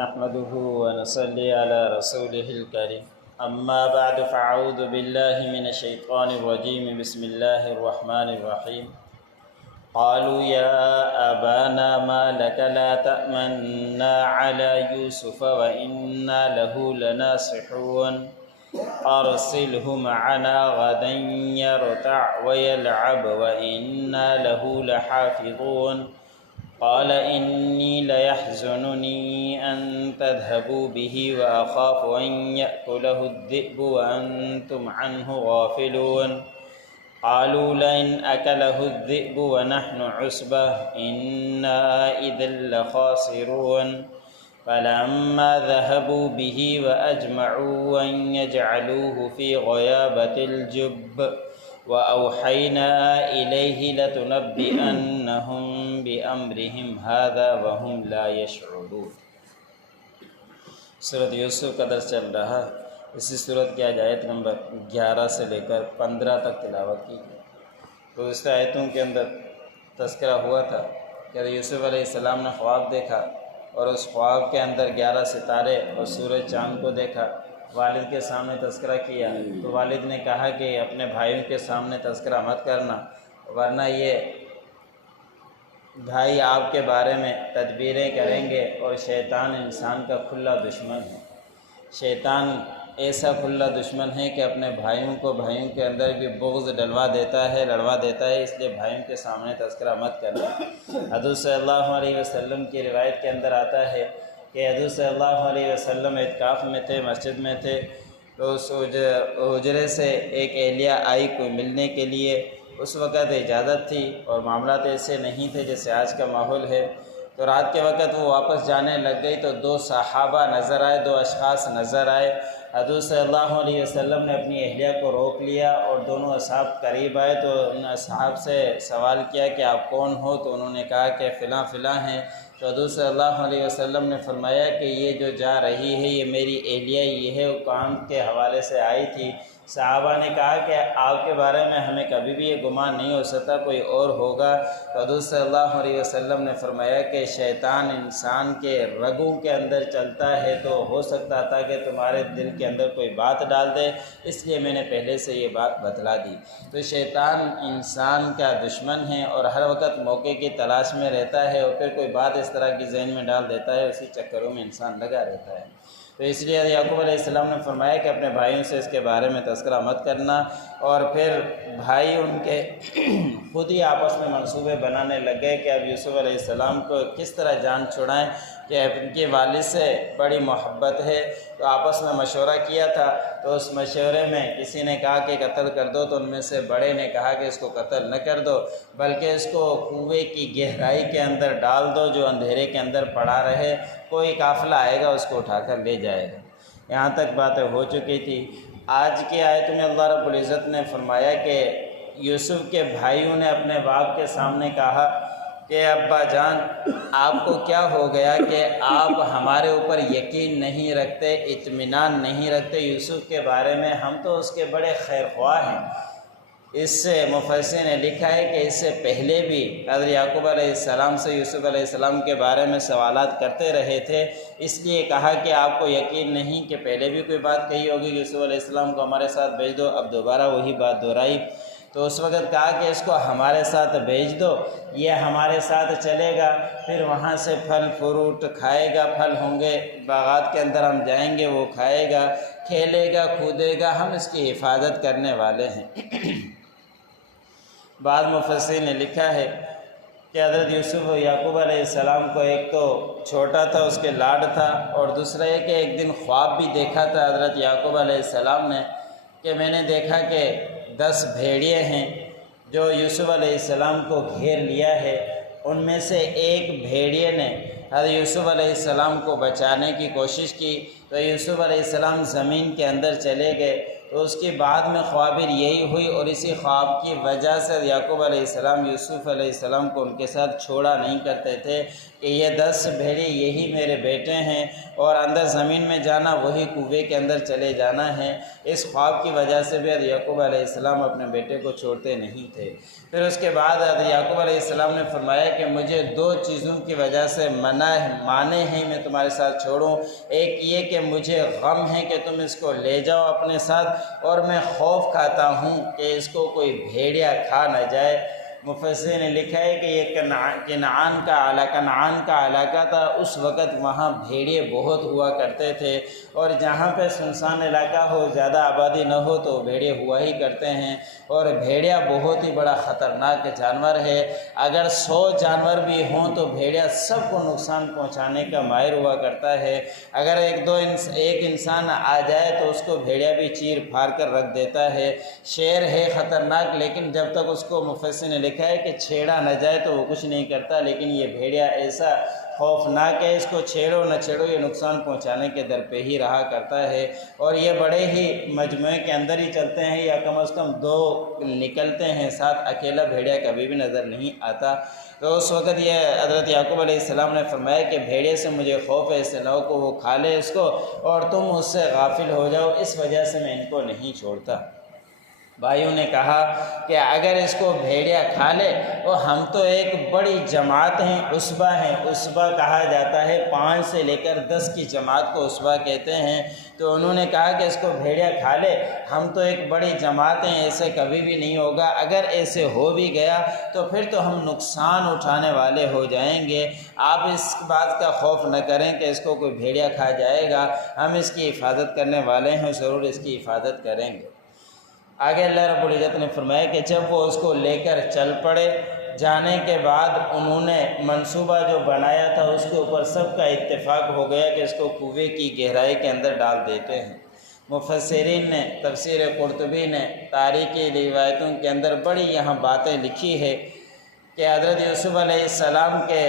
نحمده ونصلي على رسوله الكريم أما بعد فأعوذ بالله من الشيطان الرجيم بسم الله الرحمن الرحيم قالوا يا أبانا ما لك لا تأمنا على يوسف وإنا له لناصحون أرسله معنا غدا يرتع ويلعب وإنا له لحافظون قال إني ليحزنني أن تذهبوا به وأخاف أن يأكله الذئب وأنتم عنه غافلون قالوا لئن أكله الذئب ونحن عصبة إنا إذا لخاسرون فلما ذهبوا به وأجمعوا أن يجعلوه في غيابة الجب وأوحينا إليه لتنبئنهم بأمرهم هذا وهم لا يشعرون۔ سورۃ یوسف کا درس چل رہا ہے۔ اسی سورت کی آج آیت نمبر 11 سے لے کر 15 تک تلاوت کی گئی۔ تو اس آیتوں کے اندر تذکرہ ہوا تھا کہ یوسف علیہ السلام نے خواب دیکھا اور اس خواب کے اندر 11 ستارے اور سورج چاند کو دیکھا۔ والد کے سامنے تذکرہ کیا تو والد نے کہا کہ اپنے بھائیوں کے سامنے تذکرہ مت کرنا، ورنہ یہ بھائی آپ کے بارے میں تدبیریں کریں گے، اور شیطان انسان کا کھلا دشمن ہے۔ شیطان ایسا کھلا دشمن ہے کہ اپنے بھائیوں کے اندر بھی بغض لڑوا دیتا ہے، اس لیے بھائیوں کے سامنے تذکرہ مت کرنا۔ حضور صلی اللہ علیہ وسلم کی روایت کے اندر آتا ہے کہ حضور صلی اللہ علیہ وسلم اعتکاف میں تھے، مسجد میں تھے، تو اس حجرے سے ایک اہلیہ آئی کوئی ملنے کے لیے۔ اس وقت اجازت تھی اور معاملات ایسے نہیں تھے جیسے آج کا ماحول ہے، تو رات کے وقت وہ واپس جانے لگ گئی تو 2 صحابہ نظر آئے، 2 اشخاص نظر آئے۔ حضور صلی اللہ علیہ وسلم نے اپنی اہلیہ کو روک لیا اور دونوں اصحاب قریب آئے تو ان اصحاب سے سوال کیا کہ آپ کون ہو؟ تو انہوں نے کہا کہ فلاں فلاں ہیں۔ تو حضور صلی اللہ علیہ وسلم نے فرمایا کہ یہ جو جا رہی ہے یہ میری اہلیہ یہ ہے، وہ کام کے حوالے سے آئی تھی۔ صحابہ نے کہا کہ آپ کے بارے میں ہمیں کبھی بھی یہ گمان نہیں ہو سکتا کوئی اور ہوگا۔ تو حضور صلی اللہ علیہ وسلم نے فرمایا کہ شیطان انسان کے رگوں کے اندر چلتا ہے، تو ہو سکتا تھا کہ تمہارے دل کے اندر کوئی بات ڈال دے، اس لیے میں نے پہلے سے یہ بات بتلا دی۔ تو شیطان انسان کا دشمن ہے اور ہر وقت موقع کی تلاش میں رہتا ہے، اور پھر کوئی بات اس طرح کی ذہن میں ڈال دیتا ہے، اسی چکروں میں انسان لگا رہتا ہے۔ تو اس لیے یعقوب علیہ السلام نے فرمایا کہ اپنے بھائیوں سے اس کے بارے میں تذکرہ مت کرنا، اور پھر بھائی ان کے خود ہی آپس میں منصوبے بنانے لگ گئے کہ اب یوسف علیہ السلام کو کس طرح جان چھڑائیں کہ ان کے والد سے بڑی محبت ہے۔ تو آپس میں مشورہ کیا تھا، تو اس مشورے میں کسی نے کہا کہ قتل کر دو، تو ان میں سے بڑے نے کہا کہ اس کو قتل نہ کر دو بلکہ اس کو کنویں کی گہرائی کے اندر ڈال دو جو اندھیرے کے اندر پڑا رہے، کوئی قافلہ آئے گا اس کو اٹھا کر لے جائے گا۔ یہاں تک باتیں ہو چکی تھی۔ آج کی آیت میں اللہ رب العزت نے فرمایا کہ یوسف کے بھائیوں نے اپنے باپ کے سامنے کہا کہ ابا جان آپ کو کیا ہو گیا کہ آپ ہمارے اوپر یقین نہیں رکھتے، اطمینان نہیں رکھتے یوسف کے بارے میں؟ ہم تو اس کے بڑے خیر خواہ ہیں۔ اس سے مفسر نے لکھا ہے کہ اس سے پہلے بھی حضرت یعقوب علیہ السلام سے یوسف علیہ السلام کے بارے میں سوالات کرتے رہے تھے، اس لیے کہا کہ آپ کو یقین نہیں کہ پہلے بھی کوئی بات کہی ہوگی یوسف علیہ السلام کو ہمارے ساتھ بھیج دو، اب دوبارہ وہی بات دہرائی۔ تو اس وقت کہا کہ اس کو ہمارے ساتھ بھیج دو، یہ ہمارے ساتھ چلے گا، پھر وہاں سے پھل فروٹ کھائے گا، پھل ہوں گے باغات کے اندر ہم جائیں گے، وہ کھائے گا، کھیلے گا، کودے گا، ہم اس کی حفاظت کرنے والے ہیں۔ بعض مفسرین نے لکھا ہے کہ حضرت یوسف و یعقوب علیہ السلام کو ایک تو چھوٹا تھا، اس کے لاڈ تھا، اور دوسرا یہ کہ ایک دن خواب بھی دیکھا تھا حضرت یعقوب علیہ السلام نے کہ میں نے دیکھا کہ 10 بھیڑیے ہیں جو یوسف علیہ السلام کو گھیر لیا ہے۔ ان میں سے ایک بھیڑیے نے حضرت یوسف علیہ السلام کو بچانے کی کوشش کی، تو یوسف علیہ السلام زمین کے اندر چلے گئے، تو اس کی بعد میں خوابیر یہی ہوئی، اور اسی خواب کی وجہ سے یعقوب علیہ السلام یوسف علیہ السلام کو ان کے ساتھ چھوڑا نہیں کرتے تھے کہ یہ 10 بھیڑی یہی میرے بیٹے ہیں، اور اندر زمین میں جانا وہی کنویں کے اندر چلے جانا ہے۔ اس خواب کی وجہ سے بھی یعقوب علیہ السلام اپنے بیٹے کو چھوڑتے نہیں تھے۔ پھر اس کے بعد یعقوب علیہ السلام نے فرمایا کہ مجھے 2 چیزوں کی وجہ سے مانے ہیں میں تمہارے ساتھ چھوڑوں۔ ایک یہ کہ مجھے غم ہے کہ تم اس کو لے جاؤ اپنے ساتھ، اور میں خوف کھاتا ہوں کہ اس کو کوئی بھیڑیا کھا نہ جائے۔ مفسر نے لکھا ہے کہ یہ کنعان کا علاقہ تھا، اس وقت وہاں بھیڑیے بہت ہوا کرتے تھے، اور جہاں پہ سنسان علاقہ ہو، زیادہ آبادی نہ ہو تو بھیڑیے ہوا ہی کرتے ہیں، اور بھیڑیا بہت ہی بڑا خطرناک جانور ہے۔ اگر 100 جانور بھی ہوں تو بھیڑیا سب کو نقصان پہنچانے کا ماہر ہوا کرتا ہے۔ اگر ایک انسان آ جائے تو اس کو بھیڑیا بھی چیر پھاڑ کر رکھ دیتا ہے۔ شیر ہے خطرناک، لیکن جب تک اس کو مفسر نے لکھا ہے کہ چھیڑا نہ جائے تو وہ کچھ نہیں کرتا، لیکن یہ بھیڑیا ایسا خوفناک ہے، اس کو چھیڑو نہ چھیڑو یہ نقصان پہنچانے کے در پہ ہی رہا کرتا ہے، اور یہ بڑے ہی مجموعے کے اندر ہی چلتے ہیں، یا کم از کم 2 نکلتے ہیں ساتھ، اکیلا بھیڑیا کبھی بھی نظر نہیں آتا۔ تو اس وقت یہ حضرت یعقوب علیہ السلام نے فرمایا کہ بھیڑے سے مجھے خوف ہے، اس سے نہ ہو کہ وہ کھا لے اس کو اور تم اس سے غافل ہو جاؤ، اس وجہ سے میں ان کو نہیں چھوڑتا۔ بھائیوں نے کہا کہ اگر اس کو بھیڑیا کھا لے، اور ہم تو ایک بڑی جماعت ہیں، عصبہ ہیں، عصبہ کہا جاتا ہے 5 سے لے کر 10 کی جماعت کو عصبہ کہتے ہیں، تو انہوں نے کہا کہ اس کو بھیڑیا کھا لے، ہم تو ایک بڑی جماعت ہیں، ایسے کبھی بھی نہیں ہوگا، اگر ایسے ہو بھی گیا تو پھر تو ہم نقصان اٹھانے والے ہو جائیں گے۔ آپ اس بات کا خوف نہ کریں کہ اس کو کوئی بھیڑیا کھا جائے گا، ہم اس کی حفاظت کرنے والے ہیں، ضرور اس کی حفاظت کریں گے۔ آگے اللہ رب العزت نے فرمایا کہ جب وہ اس کو لے کر چل پڑے، جانے کے بعد انہوں نے منصوبہ جو بنایا تھا اس کے اوپر سب کا اتفاق ہو گیا کہ اس کو کنویں کی گہرائی کے اندر ڈال دیتے ہیں۔ مفسرین نے، تفسیر قرطبی نے تاریخی روایتوں کے اندر بڑی یہاں باتیں لکھی ہے کہ حضرت یوسف علیہ السلام کے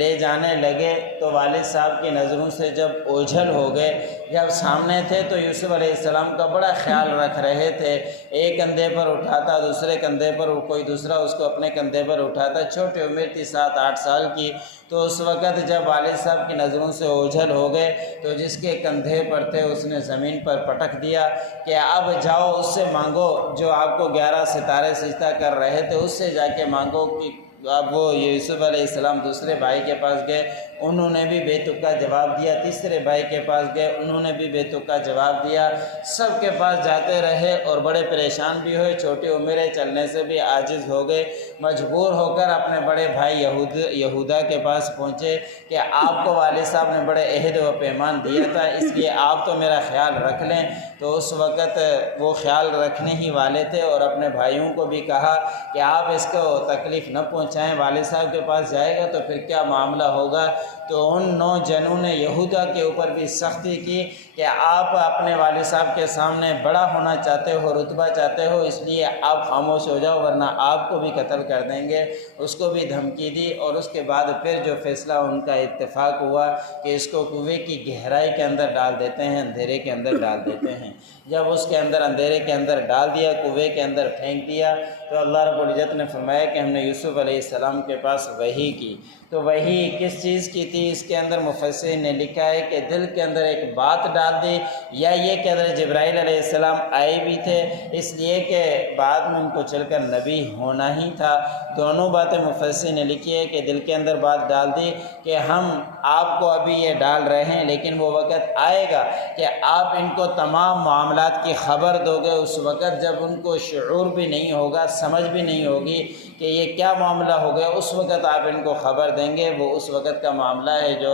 لے جانے لگے تو والد صاحب کی نظروں سے جب اوجھل ہو گئے، جب سامنے تھے تو یوسف علیہ السلام کا بڑا خیال رکھ رہے تھے، ایک کندھے پر اٹھاتا، دوسرے کندھے پر کوئی دوسرا اس کو اپنے کندھے پر اٹھاتا، چھوٹی عمر تھی 7-8 سال کی، تو اس وقت جب والد صاحب کی نظروں سے اوجھل ہو گئے تو جس کے کندھے پر تھے اس نے زمین پر پٹک دیا کہ اب جاؤ اس سے مانگو جو آپ کو 11 ستارے سجدہ کر رہے تھے، اس سے جا کے مانگو۔ کہ اب وہ یوسف علیہ السلام دوسرے بھائی کے پاس گئے، انہوں نے بھی بے تکا جواب دیا، تیسرے بھائی کے پاس گئے، انہوں نے بھی بے تکا جواب دیا، سب کے پاس جاتے رہے اور بڑے پریشان بھی ہوئے، چھوٹی عمریں چلنے سے بھی عاجز ہو گئے، مجبور ہو کر اپنے بڑے بھائی یہودا کے پاس پہنچے کہ آپ کو والد صاحب نے بڑے عہد و پیمان دیا تھا، اس لیے آپ تو میرا خیال رکھ لیں۔ تو اس وقت وہ خیال رکھنے ہی والے تھے، اور اپنے بھائیوں کو بھی کہا کہ آپ اس کو تکلیف نہ پہنچائیں، والد صاحب کے پاس جائے گا تو پھر کیا معاملہ ہوگا۔ تو ان 9 جنوں نے یہودا کے اوپر بھی سختی کی کہ آپ اپنے والد صاحب کے سامنے بڑا ہونا چاہتے ہو، رتبہ چاہتے ہو، اس لیے آپ خاموش ہو جاؤ ورنہ آپ کو بھی قتل کر دیں گے، اس کو بھی دھمکی دی۔ اور اس کے بعد پھر جو فیصلہ ان کا اتفاق ہوا کہ اس کو کنویں کی گہرائی کے اندر ڈال دیتے ہیں، اندھیرے کے اندر ڈال دیتے ہیں۔ جب اس کے اندر اندھیرے کے اندر ڈال دیا، کنویں کے اندر پھینک دیا، تو اللہ رب العزت نے فرمایا کہ ہم نے یوسف علیہ السلام کے پاس وحی کی۔ تو وحی کس چیز کی تھی؟ اس کے اندر مفسرین نے لکھا ہے کہ دل کے اندر ایک بات ڈال دی، یا یہ کہ حضرت جبرائیل علیہ السلام آئے بھی تھے اس لیے کہ بعد میں ان کو چل کر نبی ہونا ہی تھا۔ دونوں باتیں مفسرین نے لکھی ہے کہ دل کے اندر بات ڈال دی کہ ہم آپ کو ابھی یہ ڈال رہے ہیں، لیکن وہ وقت آئے گا کہ آپ ان کو تمام معاملات کی خبر دو گے، اس وقت جب ان کو شعور بھی نہیں ہوگا، سمجھ بھی نہیں ہوگی کہ یہ کیا معاملہ ہو گیا، اس وقت آپ ان کو خبر دیں گے۔ وہ اس وقت کا معاملہ ہے جو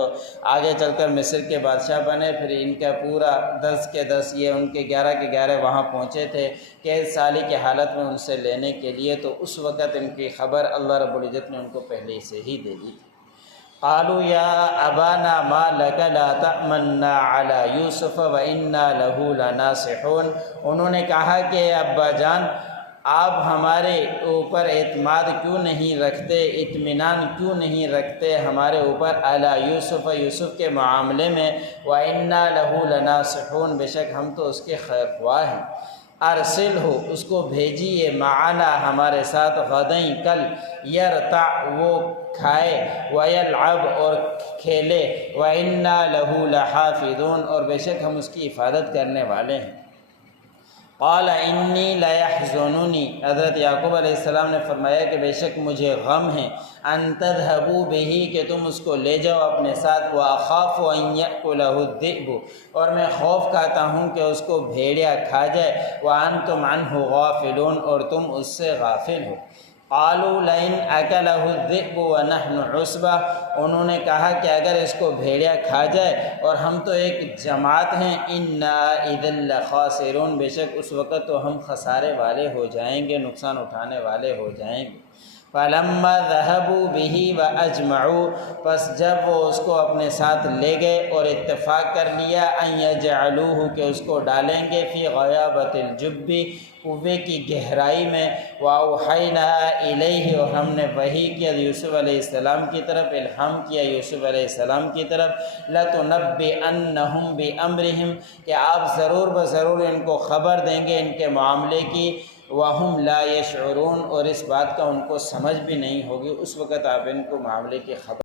آگے چل کر مصر کے بادشاہ بنے، پھر ان کا پورا 10 کے 10 یہ ان کے 11 کے 11 وہاں پہنچے تھے قید سالی کی حالت میں ان سے لینے کے لیے، تو اس وقت ان کی خبر اللہ رب العزت نے ان کو پہلے سے ہی دے دی۔ قالوا یا ابانا ما لک لا تأمنا علی یوسف وإنا له لناصحون، انہوں نے کہا کہ ابا جان آپ ہمارے اوپر اعتماد کیوں نہیں رکھتے، اطمینان کیوں نہیں رکھتے ہمارے اوپر علی یوسف، یوسف کے معاملے میں، وإنا له لناصحون، بے شک ہم تو اس کے خیر خواہ ہیں۔ ارسل ہو اس کو بھیجیے معنا ہمارے ساتھ غدیں کل یرتع وہ کھائے ویلعب اور کھیلے وَإِنَّا لَهُ لَحَافِظُونَ اور بے شک ہم اس کی حفاظت کرنے والے ہیں۔ قال انی لیحزننی حضرت یعقوب علیہ السلام نے فرمایا کہ بے شک مجھے غم ہے ان تذهبوا به کہ تم اس کو لے جاؤ اپنے ساتھ واخاف ان یاکلہ الذئب اور میں خوف کھاتا ہوں کہ اس کو بھیڑیا کھا جائے وانتم عنہ غافلون اور تم اس سے غافل ہو۔ قالوا لئن اکلہ الذئب ونحن عصبہ انہوں نے کہا کہ اگر اس کو بھیڑیا کھا جائے اور ہم تو ایک جماعت ہیں انا اذا لخاسرون بے شک اس وقت تو ہم خسارے والے ہو جائیں گے، نقصان اٹھانے والے ہو جائیں گے۔ فَلَمَّا ذَهَبُوا بِهِ وَأَجْمَعُوا پس جب وہ اس کو اپنے ساتھ لے گئے اور اتفاق کر لیا ان یجعلوہ کہ اس کو ڈالیں گے فی غیابۃ الجب کنویں کی گہرائی میں وَأَوْحَيْنَا إِلَيْهِ اور ہم نے وحی کیا یوسف علیہ السلام کی طرف، الہام کیا یوسف علیہ السلام کی طرف لَتُنَبِّئَنَّهُمْ بِأَمْرِهِمْ کہ آپ ضرور بضرور ان کو خبر دیں گے ان کے معاملے کی وَهُمْ لَا يَشْعُرُونَ اور اس بات کا ان کو سمجھ بھی نہیں ہوگی، اس وقت آپ ان کو معاملے کی خبر